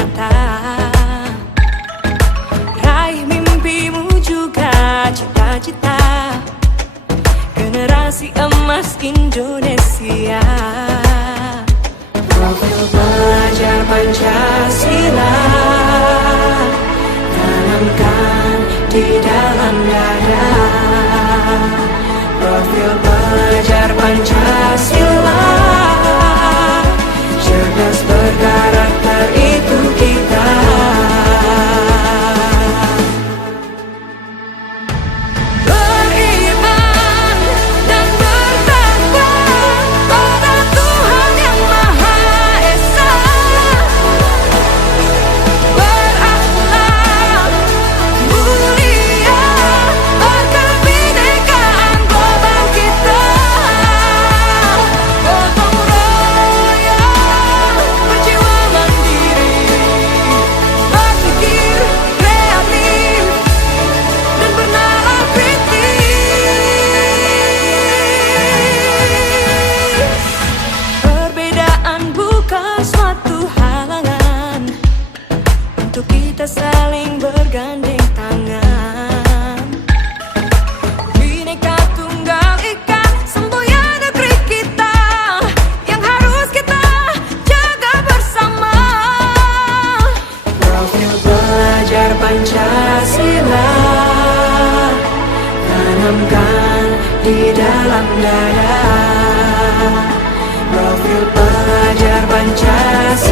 nyata. Raih mimpimu juga cita-cita, generasi emas Indonesia. Profil pelajar Pancasila tanamkan di dalam dada. Profil pelajar Pancasila, cerdas berkarakter itu kita. Beriman dan bertakwa pada Tuhan yang Maha Esa, berakhlak mulia agar kebinekaan global kita. Gotong royong, berjiwa mandiri, berpikir kreatif dan bernalar kritis. Perbedaan bukan suatu halangan untuk kita saling bergandeng tangan. Bhinneka Tunggal Ika, semboyan negeri kita yang harus kita jaga bersama. Profil pelajar Pancasila tanamkan di dalam dada. Profil pelajar Pancasila,